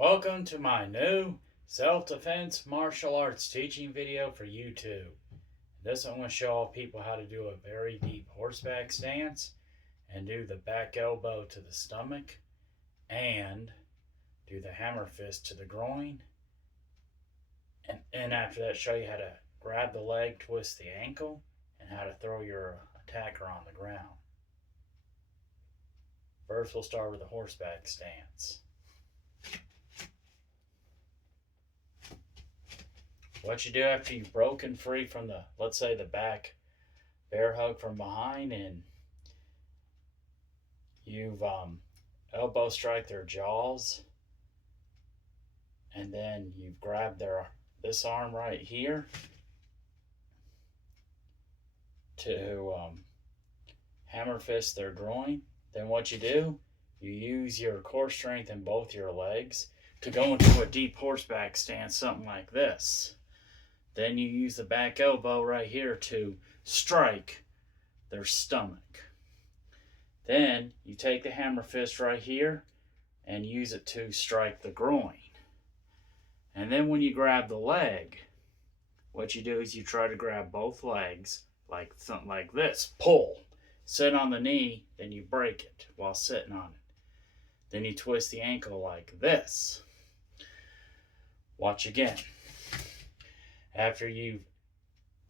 Welcome to my new self-defense martial arts teaching video for YouTube. This I'm going to show all people how to do a very deep horseback stance and do the back elbow to the stomach and do the hammer fist to the groin. And after that, show you how to grab the leg, twist the ankle, and how to throw your attacker on the ground. First, we'll start with the horseback stance. What you do after you've broken free from the, let's say, the back bear hug from behind, and you've elbow strike their jaws, and then you've grabbed this arm right here to hammer fist their groin. Then what you do, you use your core strength in both your legs to go into a deep horseback stance, something like this. Then you use the back elbow right here to strike their stomach. Then you take the hammer fist right here and use it to strike the groin. And then when you grab the leg, what you do is you try to grab both legs like something like this. Pull. Sit on the knee, then you break it while sitting on it. Then you twist the ankle like this. Watch again. After you've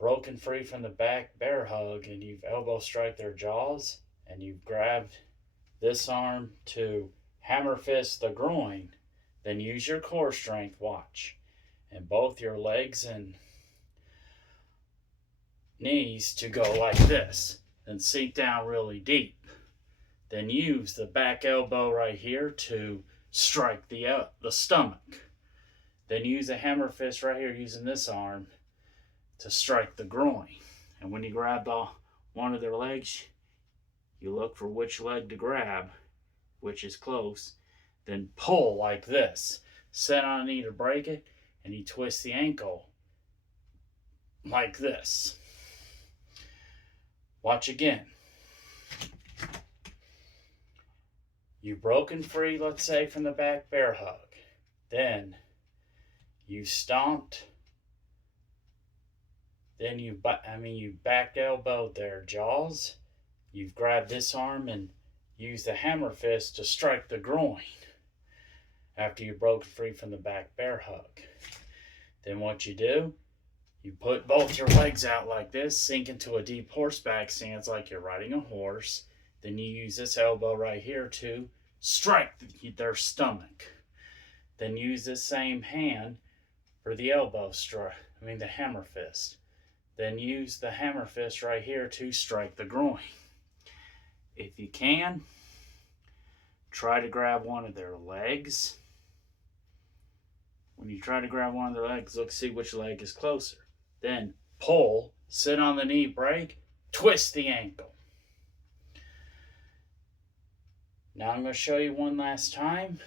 broken free from the back bear hug and you've elbow strike their jaws and you've grabbed this arm to hammer fist the groin, then use your core strength, watch, and both your legs and knees to go like this. Then sink down really deep. Then use the back elbow right here to strike the stomach. Then use a hammer fist right here using this arm to strike the groin. And when you grab one of their legs, you look for which leg to grab, which is close. Then pull like this. Sit on a knee to break it, and you twist the ankle like this. Watch again. You've broken free, let's say, from the back bear hug. Then you stomped, then you back elbowed their jaws. You've grabbed this arm and used the hammer fist to strike the groin after you broke free from the back bear hug. Then what you do, you put both your legs out like this, sink into a deep horseback stance like you're riding a horse. Then you use this elbow right here to strike their stomach. Then use this same hand for the elbow strike, the hammer fist. Then use the hammer fist right here to strike the groin. If you can, try to grab one of their legs. When you try to grab one of their legs, look, see which leg is closer. Then pull, sit on the knee, break, twist the ankle. Now I'm going to show you one last time.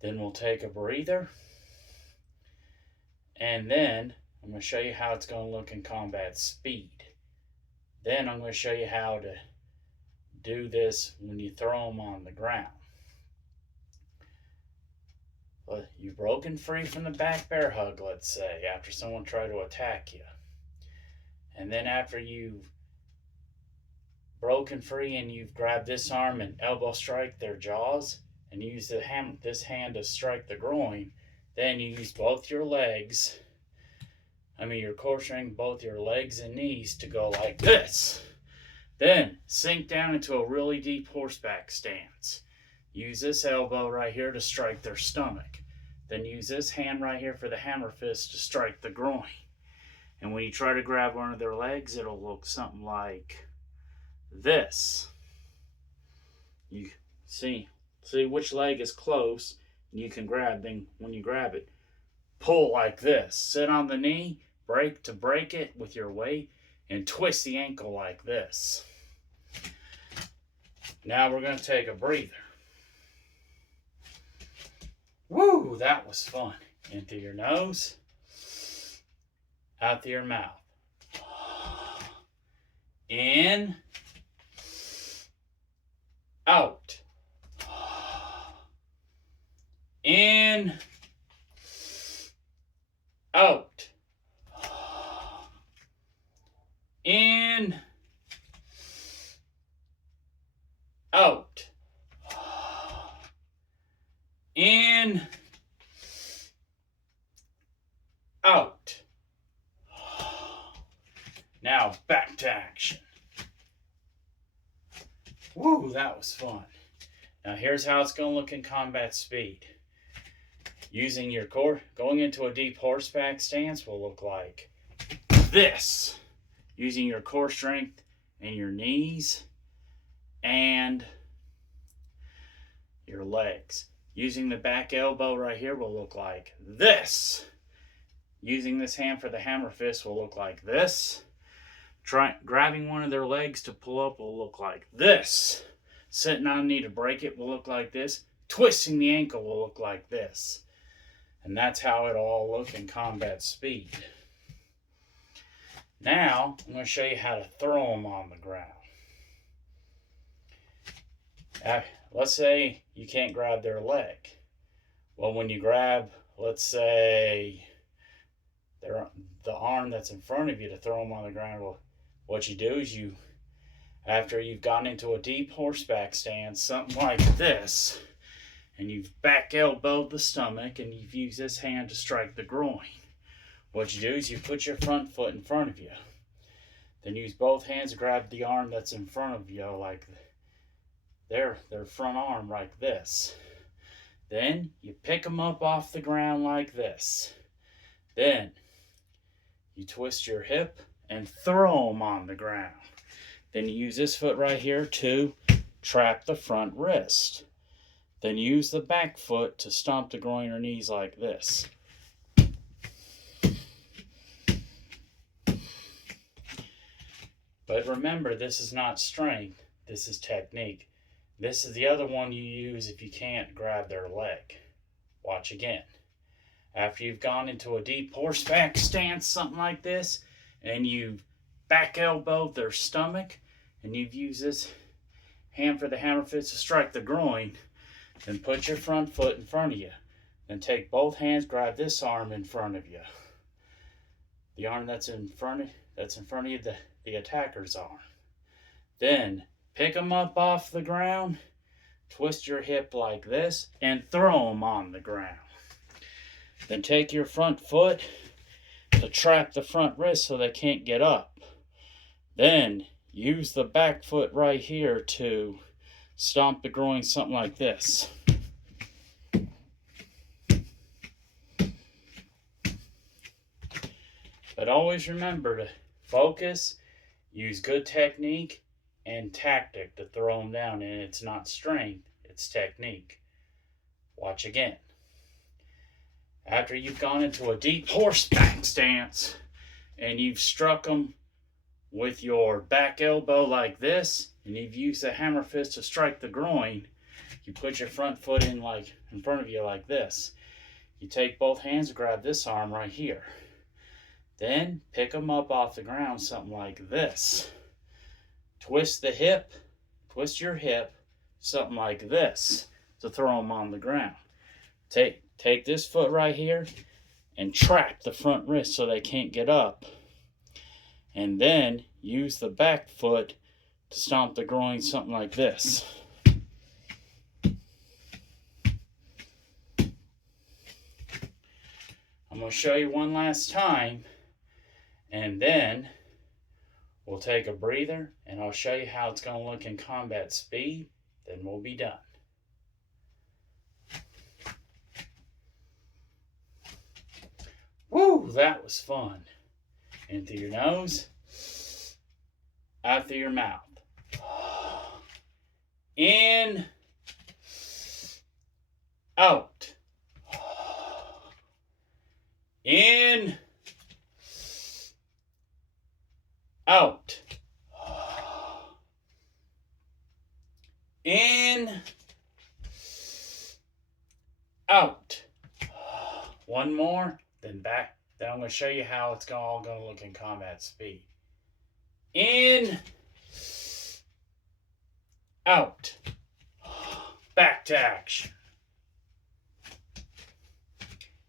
Then we'll take a breather. And then I'm going to show you how it's going to look in combat speed. Then I'm going to show you how to do this when you throw them on the ground. Well, you've broken free from the back bear hug, let's say, after someone tried to attack you. And then after you've broken free and you've grabbed this arm and elbow strike their jaws and use this hand to strike the groin, then you use both your legs, your core strength, both your legs and knees to go like this. Then sink down into a really deep horseback stance. Use this elbow right here to strike their stomach. Then use this hand right here for the hammer fist to strike the groin. And when you try to grab one of their legs, it'll look something like this. You see which leg is close, and you can grab. Then when you grab it, pull like this. Sit on the knee, break it with your weight, and twist the ankle like this. Now we're going to take a breather. Woo, that was fun. In through your nose, out through your mouth. In, out. in, out, in, out. Now back to action. Woo, that was fun. Now here's how it's going to look in combat speed. Using your core, going into a deep horseback stance will look like this. Using your core strength and your knees and your legs. Using the back elbow right here will look like this. Using this hand for the hammer fist will look like this. Grabbing one of their legs to pull up will look like this. Sitting on a knee to break it will look like this. Twisting the ankle will look like this. And that's how it'll all look in combat speed. Now, I'm going to show you how to throw them on the ground. Let's say you can't grab their leg. Well, when you grab, let's say, the arm that's in front of you to throw them on the ground, well, what you do is after you've gotten into a deep horseback stance, something like this, and you've back elbowed the stomach and you've used this hand to strike the groin, what you do is you put your front foot in front of you. Then use both hands to grab the arm that's in front of you, like their front arm, like this. Then you pick them up off the ground like this. Then you twist your hip and throw them on the ground. Then you use this foot right here to trap the front wrist. Then use the back foot to stomp the groin or knees like this. But remember, this is not strength, this is technique. This is the other one you use if you can't grab their leg. Watch again. After you've gone into a deep horseback stance, something like this, and you've back elbowed their stomach, and you've used this hand for the hammer fist to strike the groin, then put your front foot in front of you. Then take both hands, grab this arm in front of you. The arm that's in front of you, the attacker's arm. Then pick them up off the ground, twist your hip like this, and throw them on the ground. Then take your front foot to trap the front wrist so they can't get up. Then use the back foot right here to stomp the groin, something like this. But always remember to focus, use good technique and tactic to throw them down. And it's not strength, it's technique. Watch again. After you've gone into a deep horseback stance and you've struck them with your back elbow like this, and you've used the hammer fist to strike the groin, you put your front foot in front of you like this. You take both hands and grab this arm right here. Then pick them up off the ground, something like this. Twist your hip, something like this, to throw them on the ground. Take this foot right here and trap the front wrist so they can't get up. And then use the back foot to stomp the groin, something like this. I'm going to show you one last time, and then we'll take a breather and I'll show you how it's going to look in combat speed, then we'll be done. Woo, that was fun. In through your nose, out through your mouth. In, out. In, out. In, out. One more, then back. Then I'm going to show you how it's all going to look in combat speed. In, out, back to action.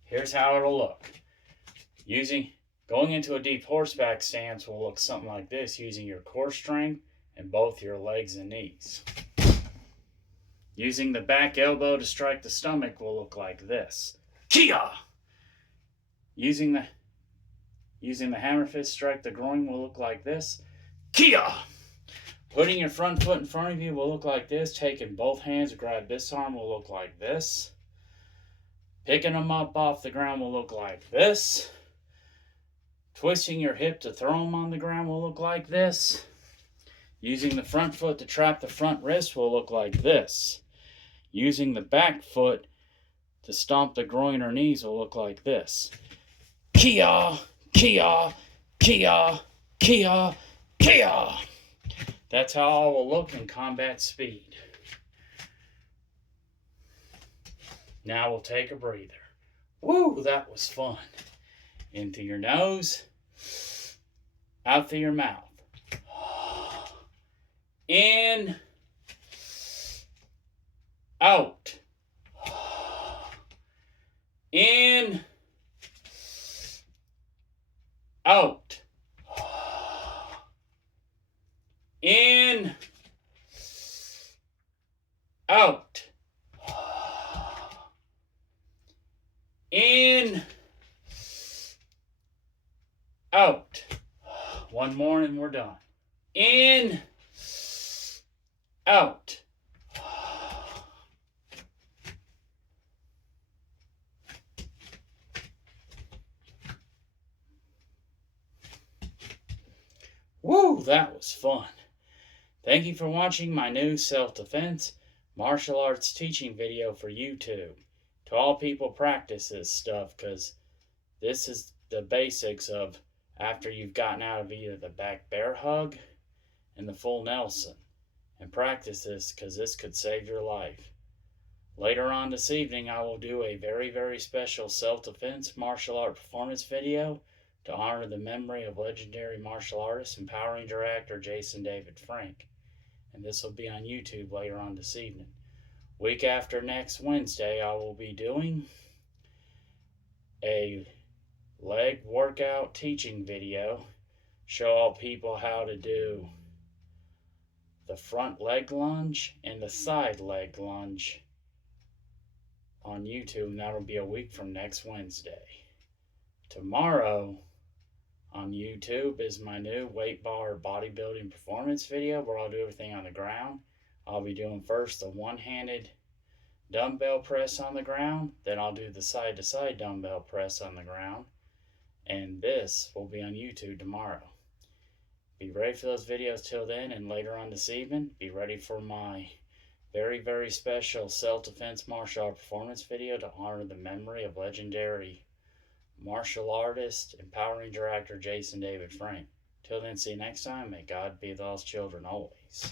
Here's how it'll look. Going into a deep horseback stance will look something like this, using your core strength and both your legs and knees. Using the back elbow to strike the stomach will look like this. Kia! Using the hammer fist to strike the groin will look like this. Kia! Putting your front foot in front of you will look like this. Taking both hands to grab this arm will look like this. Picking them up off the ground will look like this. Twisting your hip to throw them on the ground will look like this. Using the front foot to trap the front wrist will look like this. Using the back foot to stomp the groin or knees will look like this. Kia, kia, kia, kia, kia. That's how I will look in combat speed. Now we'll take a breather. Woo, that was fun. In through your nose, out through your mouth. In, out. In, out. In, out. In, out. One more and we're done. In, out. Woo, that was fun. Thank you for watching my new self-defense martial arts teaching video for YouTube. To all people, practice this stuff, because this is the basics of after you've gotten out of either the back bear hug and the full Nelson. And practice this, because this could save your life. Later on this evening, I will do a very, very special self-defense martial art performance video to honor the memory of legendary martial artist and Power Ranger actor Jason David Frank. And this will be on YouTube later on this evening. Week after next Wednesday, I will be doing a leg workout teaching video. Show all people how to do the front leg lunge and the side leg lunge on YouTube. And that'll be a week from next Wednesday. Tomorrow on YouTube is my new weight bar bodybuilding performance video where I'll do everything on the ground. I'll be doing first the one-handed dumbbell press on the ground, then I'll do the side-to-side dumbbell press on the ground, and this will be on YouTube tomorrow. Be ready for those videos till then, and later on this evening, be ready for my very, very special self-defense martial art performance video to honor the memory of legendary martial artist and Power Ranger actor Jason David Frank. Till then, see you next time. May God be with all his children always.